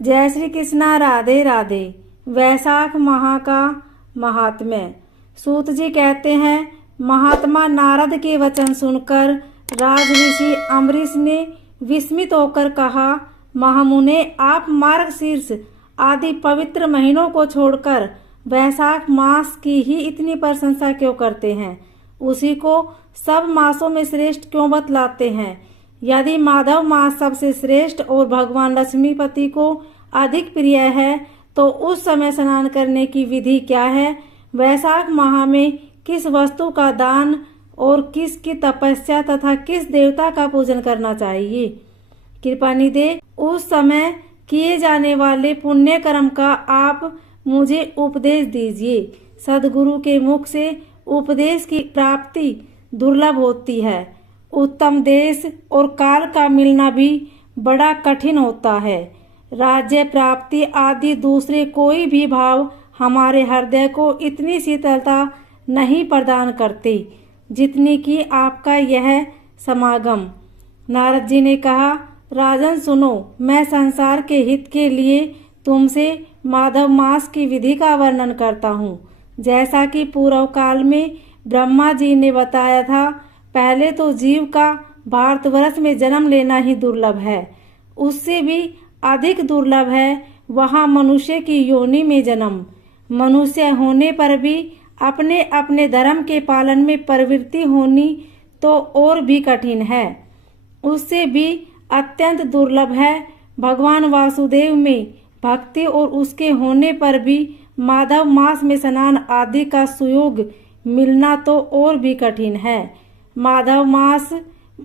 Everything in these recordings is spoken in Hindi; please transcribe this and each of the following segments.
जय श्री कृष्णा। राधे राधे। वैशाख माह का महात्म्य। सूत जी कहते हैं, महात्मा नारद के वचन सुनकर राजऋषि अम्बरीश ने विस्मित होकर कहा, महामुने, आप मार्गशीर्ष आदि पवित्र महीनों को छोड़कर वैशाख मास की ही इतनी प्रशंसा क्यों करते हैं? उसी को सब मासों में श्रेष्ठ क्यों बतलाते हैं? यदि माधव मास सबसे श्रेष्ठ और भगवान लक्ष्मीपति को अधिक प्रिय है, तो उस समय स्नान करने की विधि क्या है? वैशाख माह में किस वस्तु का दान और किसकी तपस्या तथा किस देवता का पूजन करना चाहिए? कृपा निधे, उस समय किए जाने वाले पुण्य कर्म का आप मुझे उपदेश दीजिए। सदगुरु के मुख से उपदेश की प्राप्ति दुर्लभ होती है। उत्तम देश और काल का मिलना भी बड़ा कठिन होता है। राज्य प्राप्ति आदि दूसरे कोई भी भाव हमारे हृदय को इतनी शीतलता नहीं प्रदान करते जितनी कि आपका यह समागम। नारद जी ने कहा, राजन सुनो, मैं संसार के हित के लिए तुमसे माधव मास की विधि का वर्णन करता हूँ। जैसा कि पूर्व काल में ब्रह्मा जी ने बताया था, पहले तो जीव का भारतवर्ष में जन्म लेना ही दुर्लभ है। उससे भी अधिक दुर्लभ है वहाँ मनुष्य की योनि में जन्म। मनुष्य होने पर भी अपने अपने धर्म के पालन में प्रवृत्ति होनी तो और भी कठिन है। उससे भी अत्यंत दुर्लभ है भगवान वासुदेव में भक्ति और उसके होने पर भी माधव मास में स्नान आदि का सुयोग मिलना तो और भी कठिन है। माधव मास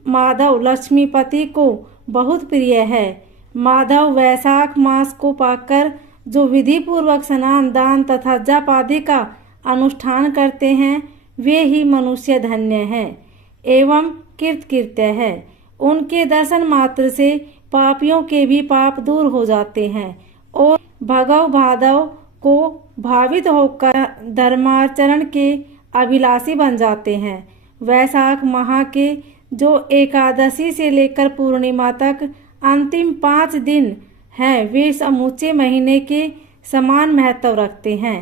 माधव लक्ष्मीपति को बहुत प्रिय है। माधव वैशाख मास को पाकर जो विधि पूर्वक स्नान दान तथा जप आदि का अनुष्ठान करते हैं, वे ही मनुष्य धन्य हैं एवं कृतकृत्य है। उनके दर्शन मात्र से पापियों के भी पाप दूर हो जाते हैं और भगव भादव को भावित होकर धर्माचरण के अभिलाषी बन जाते हैं। वैशाख माह के जो एकादशी से लेकर पूर्णिमा तक अंतिम 5 दिन हैं, वे समूचे महीने के समान महत्व रखते हैं।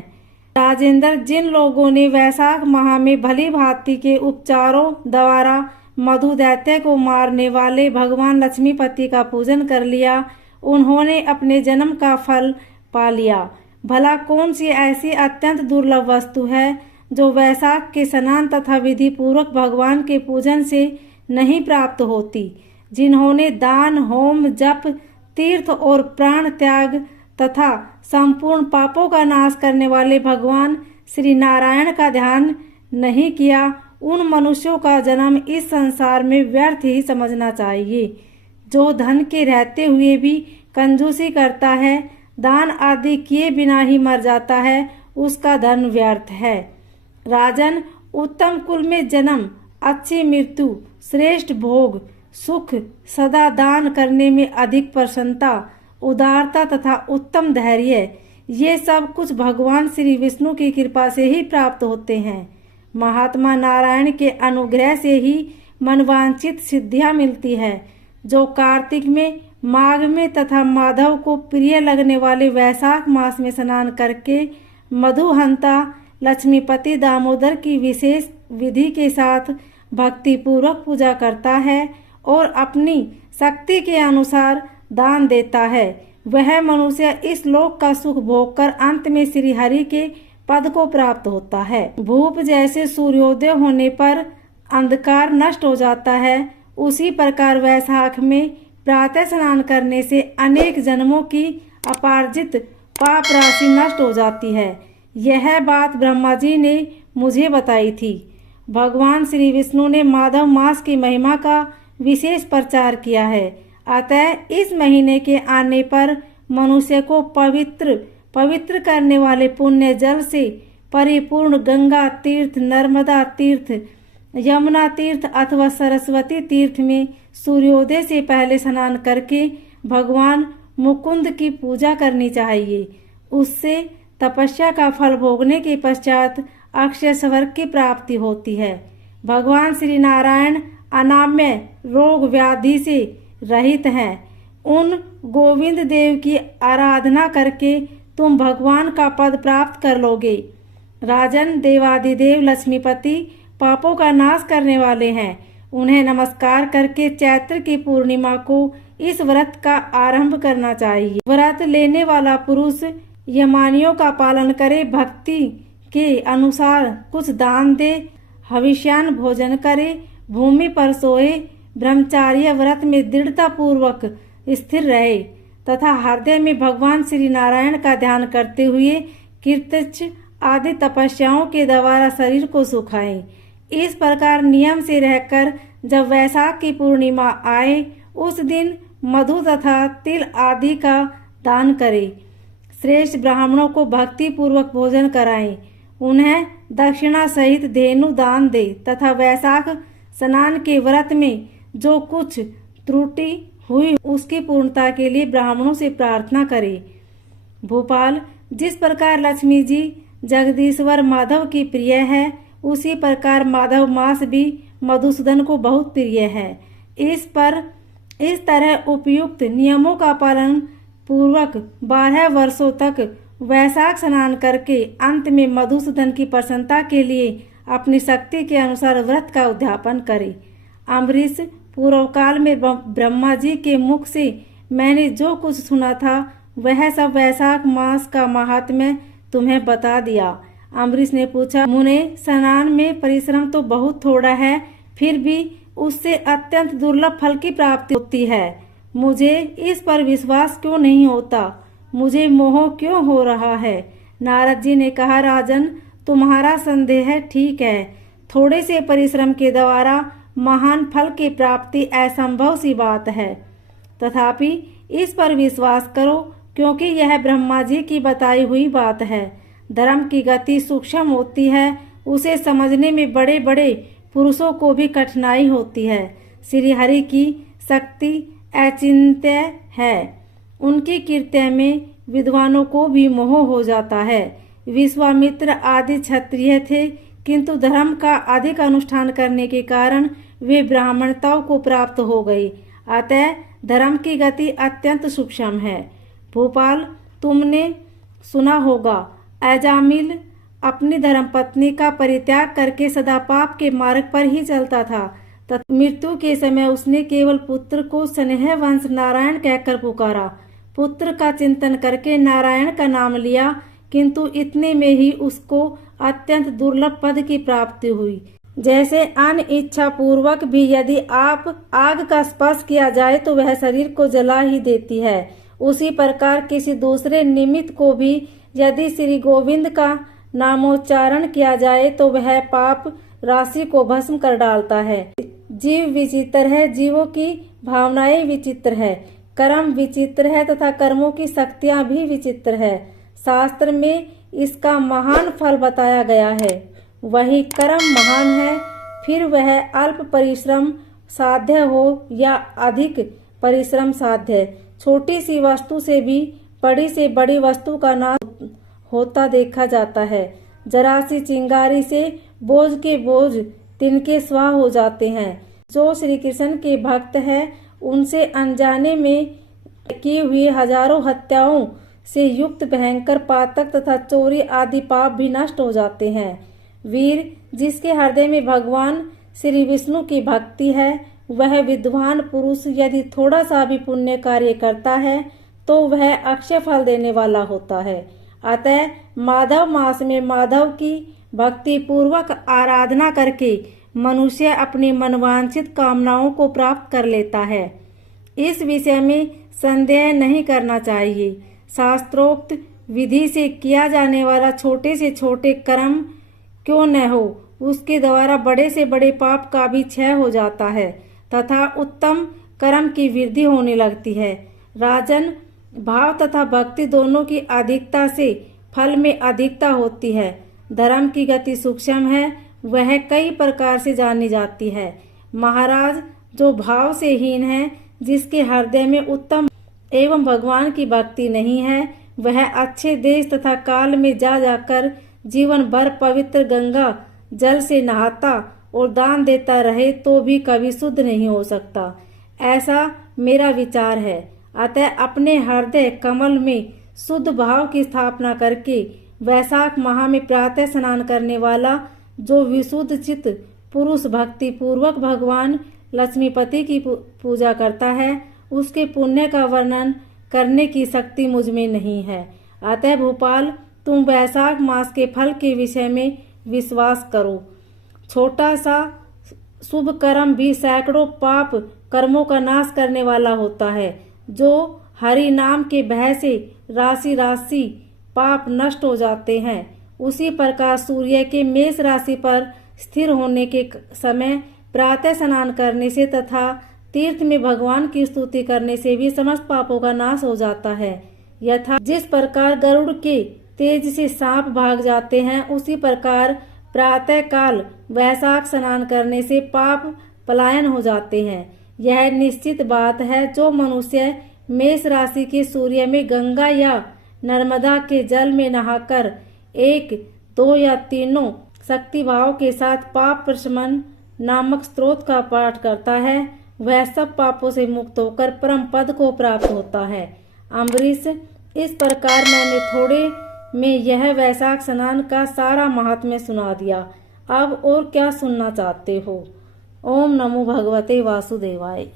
राजेंद्र, जिन लोगों ने वैशाख माह में भली भांति के उपचारों द्वारा मधु दैत्य को मारने वाले भगवान लक्ष्मीपति का पूजन कर लिया, उन्होंने अपने जन्म का फल पा लिया। भला कौन सी ऐसी अत्यंत दुर्लभ वस्तु है जो वैशाख के स्नान तथा विधि पूर्वक भगवान के पूजन से नहीं प्राप्त होती? जिन्होंने दान, होम, जप, तीर्थ और प्राण त्याग तथा संपूर्ण पापों का नाश करने वाले भगवान श्री नारायण का ध्यान नहीं किया, उन मनुष्यों का जन्म इस संसार में व्यर्थ ही समझना चाहिए। जो धन के रहते हुए भी कंजूसी करता है, दान आदि किए बिना ही मर जाता है, उसका धन व्यर्थ है। राजन, उत्तम कुल में जन्म, अच्छी मृत्यु, श्रेष्ठ भोग, सुख, सदा दान करने में अधिक प्रसन्नता, उदारता तथा उत्तम धैर्य, ये सब कुछ भगवान श्री विष्णु की कृपा से ही प्राप्त होते हैं। महात्मा नारायण के अनुग्रह से ही मनवांछित सिद्धियां मिलती है। जो कार्तिक में, माघ में तथा माधव को प्रिय लगने वाले वैशाख मास में स्नान करके मधुहंता लक्ष्मीपति दामोदर की विशेष विधि के साथ भक्ति पूर्वक पूजा करता है और अपनी शक्ति के अनुसार दान देता है, वह मनुष्य इस लोक का सुख भोगकर अंत में श्री हरि के पद को प्राप्त होता है। भूप जैसे सूर्योदय होने पर अंधकार नष्ट हो जाता है, उसी प्रकार वैशाख में प्रातः स्नान करने से अनेक जन्मों की अपार्जित पाप राशि नष्ट हो जाती है। यह बात ब्रह्मा जी ने मुझे बताई थी। भगवान श्री विष्णु ने माधव मास की महिमा का विशेष प्रचार किया है। अतः इस महीने के आने पर मनुष्य को पवित्र करने वाले पुण्य जल से परिपूर्ण गंगा तीर्थ, नर्मदा तीर्थ, यमुना तीर्थ अथवा सरस्वती तीर्थ में सूर्योदय से पहले स्नान करके भगवान मुकुंद की पूजा करनी चाहिए। उससे तपस्या का फल भोगने के पश्चात अक्षय स्वर्ग की प्राप्ति होती है। भगवान श्री नारायण अनाम्य रोग व्याधि से रहित हैं। उन गोविंद देव की आराधना करके तुम भगवान का पद प्राप्त कर लोगे। राजन, देवादिदेव लक्ष्मीपति पापों का नाश करने वाले हैं। उन्हें नमस्कार करके चैत्र की पूर्णिमा को इस व्रत का आरंभ करना चाहिए। व्रत लेने वाला पुरुष यमानियों का पालन करे, भक्ति के अनुसार कुछ दान दे, हविष्यान भोजन करे, भूमि पर सोए, ब्रह्मचार्य व्रत में दृढ़ता पूर्वक स्थिर रहे तथा हृदय में भगवान श्री नारायण का ध्यान करते हुए कीर्तन आदि तपस्याओं के द्वारा शरीर को सुखाएं। इस प्रकार नियम से रहकर जब वैशाख की पूर्णिमा आए उस दिन मधु तथा तिल आदि का दान करें। श्रेष्ठ ब्राह्मणों को भक्ति पूर्वक भोजन कराएं, उन्हें दक्षिणा सहित धेनु दान दे तथा वैशाख स्नान के व्रत में जो कुछ त्रुटि हुई उसकी पूर्णता के लिए ब्राह्मणों से प्रार्थना करें। भोपाल, जिस प्रकार लक्ष्मी जी जगदीश्वर माधव की प्रिय है, उसी प्रकार माधव मास भी मधुसूदन को बहुत प्रिय है। इस तरह उपयुक्त नियमों का पालन पूर्वक 12 वर्षों तक वैशाख स्नान करके अंत में मधुसूदन की प्रसन्नता के लिए अपनी शक्ति के अनुसार व्रत का उद्यापन करे। अम्बरीश, पूर्व काल में ब्रह्मा जी के मुख से मैंने जो कुछ सुना था वह सब वैशाख मास का महात्म्य तुम्हें बता दिया। अम्बरीश ने पूछा, मुने, स्नान में परिश्रम तो बहुत थोड़ा है, फिर भी उससे अत्यंत दुर्लभ फल की प्राप्ति होती है। मुझे इस पर विश्वास क्यों नहीं होता? मुझे मोह क्यों हो रहा है? नारद जी ने कहा, राजन, तुम्हारा संदेह ठीक है। थोड़े से परिश्रम के द्वारा महान फल की प्राप्ति असंभव सी बात है। तथापि इस पर विश्वास करो, क्योंकि यह ब्रह्मा जी की बताई हुई बात है। धर्म की गति सूक्ष्म होती है, उसे समझने में बड़े बड़े पुरुषों को भी कठिनाई होती है। श्री हरि की शक्ति अचिंत्य है, उनकी कीर्ति में विद्वानों को भी मोह हो जाता है। विश्वामित्र आदि क्षत्रिय थे, किंतु धर्म का अधिक अनुष्ठान करने के कारण वे ब्राह्मणताओं को प्राप्त हो गई। अतः धर्म की गति अत्यंत सूक्ष्म है। भोपाल, तुमने सुना होगा, अजामिल अपनी धर्मपत्नी का परित्याग करके सदा पाप के मार्ग पर ही चलता था तथा मृत्यु के समय उसने केवल पुत्र को स्नेह वंश नारायण कहकर पुकारा। पुत्र का चिंतन करके नारायण का नाम लिया, किंतु इतने में ही उसको अत्यंत दुर्लभ पद की प्राप्ति हुई। जैसे अनिच्छा पूर्वक भी यदि आप आग का स्पर्श किया जाए तो वह शरीर को जला ही देती है, उसी प्रकार किसी दूसरे निमित्त को भी यदि श्री गोविंद का नामोच्चारण किया जाए तो वह पाप राशि को भस्म कर डालता है। जीव विचित्र है, जीवों की भावनाएं विचित्र है, कर्म विचित्र है तथा कर्मों की शक्तियां भी विचित्र है। शास्त्र में इसका महान फल बताया गया है। वही कर्म महान है, फिर वह अल्प परिश्रम साध्य हो या अधिक परिश्रम साध्य। छोटी सी वस्तु से भी बड़ी से बड़ी वस्तु का नाश होता देखा जाता है। जरा सी चिंगारी से बोझ के बोझ तिनके स्वाह हो जाते हैं। जो श्री कृष्ण के भक्त हैं उनसे अनजाने में की हुई हजारों हत्याओं से युक्त भयंकर पातक तथा चोरी आदि पाप भी नष्ट हो जाते हैं। वीर, जिसके हृदय में भगवान श्री विष्णु की भक्ति है, वह विद्वान पुरुष यदि थोड़ा सा भी पुण्य कार्य करता है तो वह अक्षय फल देने वाला होता है। अतः माधव मास में माधव की भक्ति पूर्वक आराधना करके मनुष्य अपनी मनवांछित कामनाओं को प्राप्त कर लेता है। इस विषय में संदेह नहीं करना चाहिए। शास्त्रोक्त विधि से किया जाने वाला छोटे से छोटे कर्म क्यों न हो, उसके द्वारा बड़े से बड़े पाप का भी क्षय हो जाता है तथा उत्तम कर्म की वृद्धि होने लगती है। राजन, भाव तथा भक्ति दोनों की अधिकता से फल में अधिकता होती है। धर्म की गति सूक्ष्म है, वह कई प्रकार से जानी जाती है। महाराज, जो भाव से हीन है, जिसके हृदय में उत्तम एवं भगवान की भक्ति नहीं है, वह अच्छे देश तथा काल में जा जाकर जीवन भर पवित्र गंगा जल से नहाता और दान देता रहे तो भी कभी शुद्ध नहीं हो सकता। ऐसा मेरा विचार है। अतः अपने हृदय कमल में शुद्ध भाव की स्थापना करके वैशाख माह में प्रातः स्नान करने वाला जो विशुद्ध चित्त पुरुष भक्ति पूर्वक भगवान लक्ष्मीपति की पूजा करता है, उसके पुण्य का वर्णन करने की शक्ति मुझ में नहीं है। अतः भोपाल, तुम वैशाख मास के फल के विषय में विश्वास करो। छोटा सा शुभ कर्म भी सैकड़ों पाप कर्मों का नाश करने वाला होता है। जो हरि नाम के भय से राशि राशि पाप नष्ट हो जाते हैं, उसी प्रकार सूर्य के मेष राशि पर स्थिर होने के समय प्रातः स्नान करने से तथा तीर्थ में भगवान की स्तुति करने से भी समस्त पापों का नाश हो जाता है। यथा जिस प्रकार गरुड़ के तेज से सांप भाग जाते हैं, उसी प्रकार प्रातः काल वैशाख स्नान करने से पाप पलायन हो जाते हैं। यह निश्चित बात है। जो मनुष्य मेष राशि के सूर्य में गंगा या नर्मदा के जल में नहाकर 1, 2 या तीनों शक्ति भाव के साथ पाप प्रशमन नामक स्त्रोत का पाठ करता है, वह सब पापों से मुक्त होकर परम पद को प्राप्त होता है। अम्बरीश, इस प्रकार मैंने थोड़े में यह वैशाख स्नान का सारा महात्म्य सुना दिया। अब और क्या सुनना चाहते हो? ओम नमो भगवते वासुदेवाय।